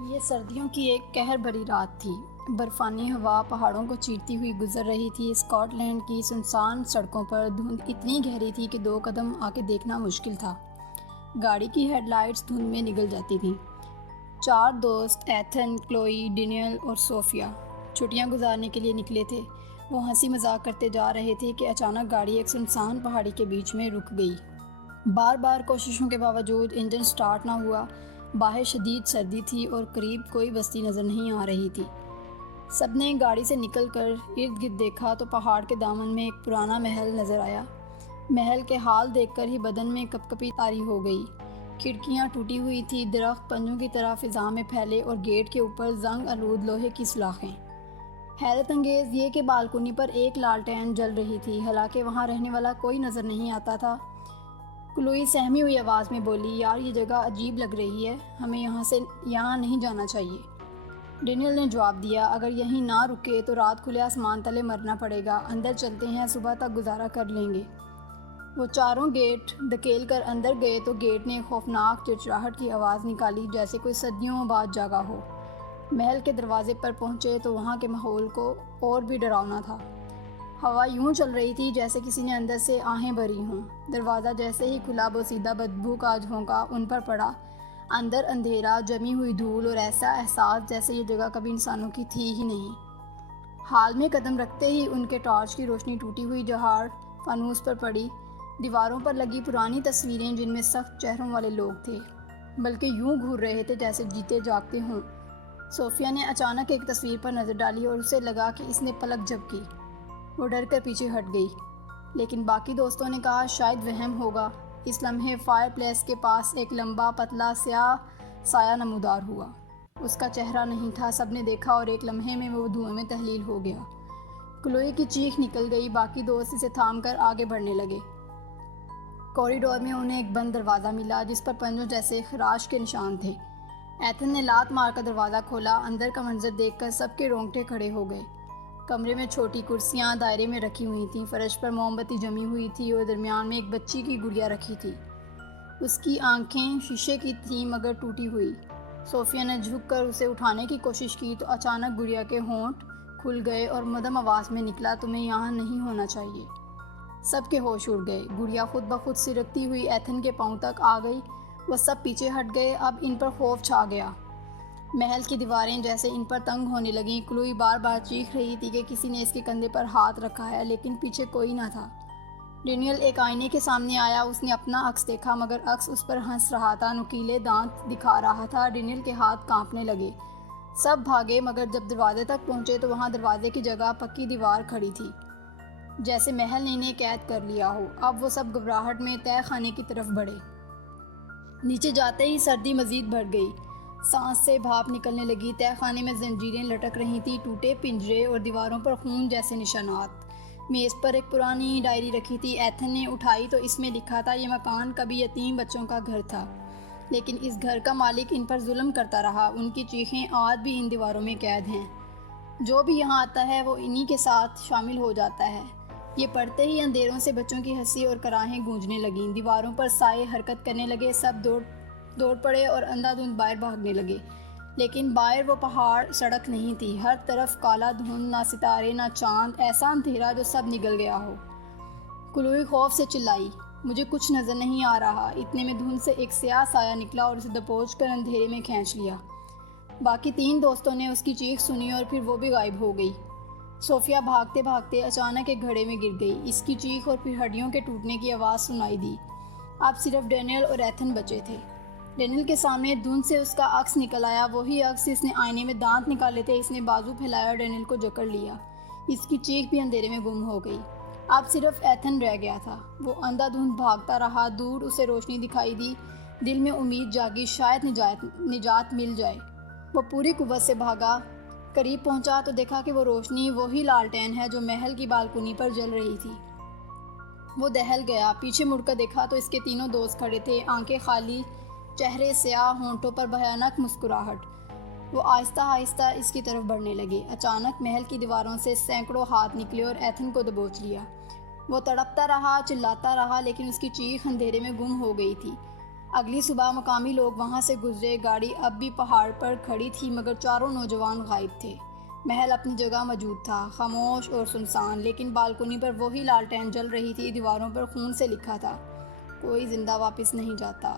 یہ سردیوں کی ایک قہر بھری رات تھی۔ برفانی ہوا پہاڑوں کو چیرتی ہوئی گزر رہی تھی۔ اسکاٹ لینڈ کی سنسان سڑکوں پر دھند اتنی گہری تھی کہ 2 قدم آگے دیکھنا مشکل تھا۔ گاڑی کی ہیڈ لائٹس دھند میں نگل جاتی تھیں۔ 4 دوست ایتھن، کلوئی، ڈینیل اور صوفیہ چھٹیاں گزارنے کے لیے نکلے تھے۔ وہ ہنسی مذاق کرتے جا رہے تھے کہ اچانک گاڑی ایک سنسان پہاڑی کے بیچ میں رک گئی۔ بار بار کوششوں کے باوجود انجن سٹارٹ نہ ہوا۔ باہر شدید سردی تھی اور قریب کوئی بستی نظر نہیں آ رہی تھی۔ سب نے گاڑی سے نکل کر ارد گرد دیکھا تو پہاڑ کے دامن میں ایک پرانا محل نظر آیا۔ محل کے حال دیکھ کر ہی بدن میں کپکپی طاری ہو گئی۔ کھڑکیاں ٹوٹی ہوئی تھیں، درخت پنجوں کی طرح فضا میں پھیلے اور گیٹ کے اوپر زنگ آلود لوہے کی سلاخیں۔ حیرت انگیز یہ کہ بالکونی پر ایک لالٹین جل رہی تھی، حالانکہ وہاں رہنے والا کوئی نظر نہیں آتا تھا۔ کلوئی سہمی ہوئی آواز میں بولی، یار یہ جگہ عجیب لگ رہی ہے، ہمیں یہاں نہیں جانا چاہیے۔ ڈینیل نے جواب دیا، اگر یہیں نہ رکے تو رات کھلے آسمان تلے مرنا پڑے گا، اندر چلتے ہیں، صبح تک گزارا کر لیں گے۔ وہ چاروں گیٹ دھکیل کر اندر گئے تو گیٹ نے خوفناک چرچراہٹ کی آواز نکالی جیسے کوئی صدیوں بعد جاگا ہو۔ محل کے دروازے پر پہنچے تو وہاں کے ماحول کو اور بھی ڈراؤنا تھا۔ ہوا یوں چل رہی تھی جیسے کسی نے اندر سے آہیں بھری ہوں۔ دروازہ جیسے ہی کھلا بوسیدہ بدبو کا جھونکا ان پر پڑا۔ اندر اندھیرا، جمی ہوئی دھول اور ایسا احساس جیسے یہ جگہ کبھی انسانوں کی تھی ہی نہیں۔ حال میں قدم رکھتے ہی ان کے ٹارچ کی روشنی ٹوٹی ہوئی جہاڑ فانوس پر پڑی۔ دیواروں پر لگی پرانی تصویریں جن میں سخت چہروں والے لوگ تھے، بلکہ یوں گھور رہے تھے جیسے جیتے جاگتے ہوں۔ صوفیہ نے اچانک ایک تصویر پر نظر ڈالی اور اسے لگا کہ اس نے پلک جھپکی۔ وہ ڈر کر پیچھے ہٹ گئی، لیکن باقی دوستوں نے کہا شاید وہم ہوگا۔ اس لمحے فائر پلیس کے پاس ایک لمبا پتلا سیاہ سایہ نمودار ہوا۔ اس کا چہرہ نہیں تھا، سب نے دیکھا اور ایک لمحے میں وہ دھوئیں میں تحلیل ہو گیا۔ کلوئی کی چیخ نکل گئی، باقی دوست اسے تھام کر آگے بڑھنے لگے۔ کوریڈور میں انہیں ایک بند دروازہ ملا جس پر پنجوں جیسے خراش کے نشان تھے۔ ایتھن نے لات مار کر دروازہ کھولا۔ اندر کا منظر دیکھ کر سب کے رونگٹے کھڑے ہو گئے۔ کمرے میں چھوٹی کرسیاں دائرے میں رکھی ہوئی تھیں، فرش پر موم بتی جمی ہوئی تھی اور درمیان میں ایک بچی کی گڑیا رکھی تھی۔ اس کی آنکھیں شیشے کی تھیں مگر ٹوٹی ہوئی۔ صوفیہ نے جھک کر اسے اٹھانے کی کوشش کی تو اچانک گڑیا کے ہونٹ کھل گئے اور مدھم آواز میں نکلا، تمہیں یہاں نہیں ہونا چاہیے۔ سب کے ہوش اڑ گئے۔ گڑیا خود بخود سرکتی ہوئی ایتھن کے پاؤں تک آ گئی۔ وہ سب پیچھے ہٹ گئے، اب ان پر خوف چھا گیا۔ محل کی دیواریں جیسے ان پر تنگ ہونے لگیں۔ کلوئی بار بار چیخ رہی تھی کہ کسی نے اس کے کندھے پر ہاتھ رکھا ہے، لیکن پیچھے کوئی نہ تھا۔ ڈینیل ایک آئینے کے سامنے آیا، اس نے اپنا عکس دیکھا مگر عکس اس پر ہنس رہا تھا، نکیلے دانت دکھا رہا تھا۔ ڈینیل کے ہاتھ کانپنے لگے۔ سب بھاگے مگر جب دروازے تک پہنچے تو وہاں دروازے کی جگہ پکی دیوار کھڑی تھی، جیسے محل نے انہیں قید کر لیا ہو۔ اب وہ سب گھبراہٹ میں تہہ خانے کی طرف بڑھے۔ نیچے جاتے ہی سردی مزید بڑھ گئی، سانس سے بھاپ نکلنے لگی۔ تہہ خانے میں زنجیریں لٹک رہی تھیں، ٹوٹے پنجرے اور دیواروں پر خون جیسے نشانات۔ میز پر ایک پرانی ڈائری رکھی تھی، ایتھن نے اٹھائی تو اس میں لکھا تھا، یہ مکان کبھی یتیم بچوں کا گھر تھا، لیکن اس گھر کا مالک ان پر ظلم کرتا رہا، ان کی چیخیں آج بھی ان دیواروں میں قید ہیں، جو بھی یہاں آتا ہے وہ انہی کے ساتھ شامل ہو جاتا ہے۔ یہ پڑھتے ہی اندھیروں سے بچوں کی ہنسی اور کراہیں گونجنے لگیں، دیواروں پر سائے حرکت کرنے لگے، سب دوڑ پڑے اور اندھا دھند باہر بھاگنے لگے۔ لیکن باہر وہ پہاڑ سڑک نہیں تھی، ہر طرف کالا دھند، نہ ستارے نہ چاند، ایسا اندھیرا جو سب نگل گیا ہو۔ کلوئی خوف سے چلائی، مجھے کچھ نظر نہیں آ رہا۔ اتنے میں دھند سے ایک سیاہ سایہ نکلا اور اسے دبوچ کر اندھیرے میں کھینچ لیا۔ باقی 3 دوستوں نے اس کی چیخ سنی اور پھر وہ بھی غائب ہو گئی۔ صوفیہ بھاگتے بھاگتے اچانک ایک گھڑے میں گر گئی، اس کی چیخ اور پھر ہڈیوں کے ٹوٹنے کی آواز سنائی دی۔ اب صرف ڈینیل اور ایتھن بچے تھے۔ ڈینیل کے سامنے دھند سے اس کا عکس نکل آیا، وہی عکس جس نے آئینے میں دانت نکالے تھے۔ اس نے بازو پھیلایا اور ڈینیل کو جکڑ لیا، اس کی چیخ بھی اندھیرے میں گم ہو گئی۔ اب صرف ایتھن رہ گیا تھا، وہ اندھا دھند بھاگتا رہا، دور اسے روشنی دکھائی دی، دل میں امید جاگی، شاید نجات مل جائے۔ وہ پوری قوت سے بھاگا، قریب پہنچا تو دیکھا کہ وہ روشنی وہی لالٹین ہے جو محل کی بالکونی پر جل رہی تھی۔ وہ دہل گیا، پیچھے مڑ کر دیکھا تو اس کے تینوں دوست کھڑے تھے، آنکھیں خالی، چہرے سیاہ، ہونٹوں پر بھیانک مسکراہٹ۔ وہ آہستہ آہستہ اس کی طرف بڑھنے لگے۔ اچانک محل کی دیواروں سے سینکڑوں ہاتھ نکلے اور ایتھن کو دبوچ لیا۔ وہ تڑپتا رہا، چلاتا رہا، لیکن اس کی چیخ اندھیرے میں گم ہو گئی تھی۔ اگلی صبح مقامی لوگ وہاں سے گزرے، گاڑی اب بھی پہاڑ پر کھڑی تھی مگر چاروں نوجوان غائب تھے۔ محل اپنی جگہ موجود تھا، خاموش اور سنسان، لیکن بالکونی پر وہی لالٹین جل رہی تھی، دیواروں پر خون سے لکھا تھا، کوئی زندہ واپس نہیں جاتا۔